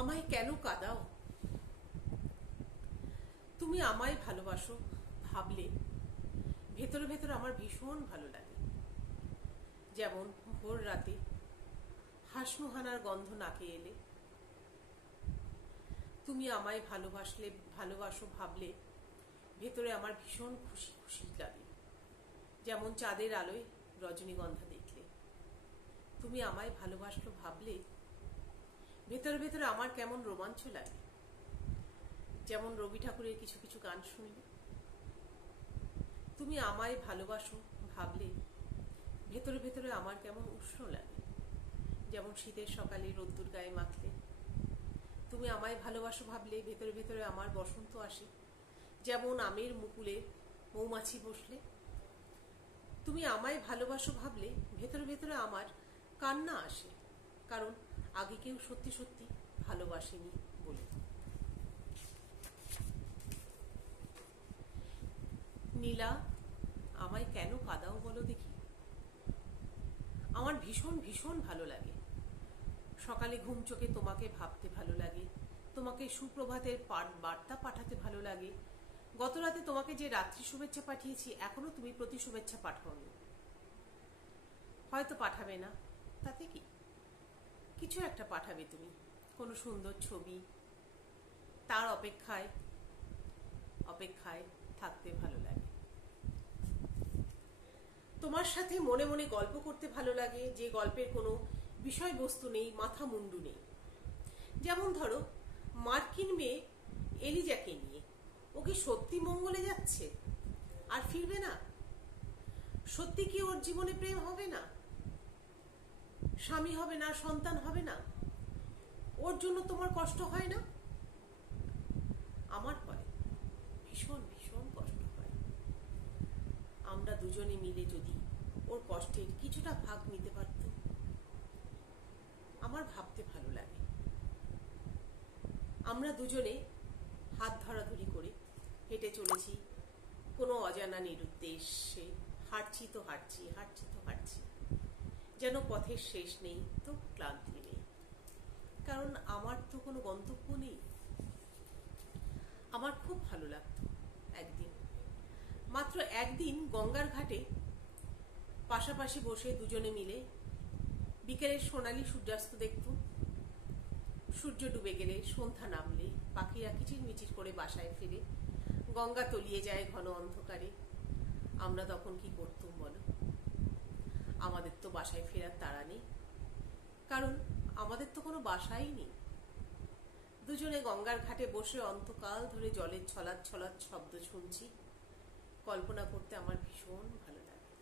আমায় কেন কাঁদাও? তুমি আমায় ভালোবাসো ভাবলে ভেতরে ভেতরে আমার ভীষণ ভালো লাগে। যেমন ভোর রাতে হাঁসমুহানার গন্ধ নাকে এলে, তুমি আমায় ভালোবাসো ভাবলে ভেতরে আমার ভীষণ খুশি খুশি লাগে। যেমন চাঁদের আলোয় রজনীগন্ধা দেখলে, তুমি আমায় ভালোবাসলো ভাবলে ভেতরে ভেতরে আমার কেমন রোমাঞ্চ লাগে। যেমন রবি ঠাকুরের কিছু কিছু গান শুনলে, তুমি আমায় ভালোবাসো ভাবলে ভেতরে ভেতরে আমার কেমন উষ্ণ লাগে। যেমন শীতের সকালে রোদ্দুর গায়ে মাখলে, তুমি আমায় ভালোবাসো ভাবলে ভেতরে ভেতরে আমার বসন্ত আসে। যেমন আমের মুকুলে মৌমাছি বসলে, তুমি আমায় ভালোবাসো ভাবলে ভেতরে ভেতরে আমার কান্না আসে, কারণ আগে কেউ সত্যি সত্যি ভালোবাসেনি বলে। নীলা, আমায় কেন কাঁদাও বলো দেখি? আমার ভীষণ ভীষণ ভালো লাগে। সকালে ঘুম চোখে তোমাকে ভাবতে ভালো লাগে, তোমাকে সুপ্রভাতের বার্তা পাঠাতে ভালো লাগে। গত রাতে তোমাকে যে রাত্রি শুভেচ্ছা পাঠিয়েছি, এখনো তুমি প্রতি শুভেচ্ছা পাঠাওনি। হয়তো পাঠাবে না, তাতে কি, কিছু একটা পাঠাবে তুমি, কোনো সুন্দর ছবি। তার অপেক্ষায় অপেক্ষায় থাকতে ভালো লাগে। তোমার সাথে মনে মনে গল্প করতে ভালো লাগে, যে গল্পের কোনো বিষয়বস্তু নেই, মাথা মুন্ডু নেই। যেমন ধরো, মার্কিন মেয়ে এলিজাকে নিয়ে, ও কি সত্যি মঙ্গলে যাচ্ছে আর ফিরবে না? সত্যি কি ওর জীবনে প্রেম হবে না, স্বামী হবে না, সন্তান হবে না? ওর জন্য তোমার কষ্ট হয় না? আমার হয়, ভীষণ ভীষণ কষ্ট হয়। আমরা দুজনে মিলে যদি ওর কষ্টের কিছুটা ভাগ নিতে পারতাম, আমার ভাবতে ভালো লাগে। আমরা দুজনে হাত ধরাধরি করে হেঁটে চলেছি কোনো অজানা নিরুদ্দেশ্যে। হাঁটছি তো হাঁটছি, হাঁটছি তো হাঁটছি, যেন পথের শেষ নেই তো ক্লান্তি নেই, কারণ আমার তো কোনো গন্তব্য নেই। আমার খুব ভালো লাগতো একদিন, মাত্র একদিন, গঙ্গার ঘাটে পাশাপাশি বসে দুজনে মিলে বিকেলের সোনালি সূর্যাস্ত দেখতুম। সূর্য ডুবে গেলে, সন্ধ্যা নামলে, পাখিরা কিচিরমিচির করে বাসায় ফিরে, গঙ্গা তলিয়ে যায় ঘন অন্ধকারে। আমরা তখন কি করতুম বলো? আমাদের তো বাসায় ফেরার তাড়া নেই, কারণ আমাদের তো কোনো বাসাই নেই। দুজনে গঙ্গার ঘাটে বসে অন্তকাল ধরে জলের ছলাৎ ছলাৎ শব্দ শুনছি। কল্পনা করতে আমার ভীষণ ভালো লাগে।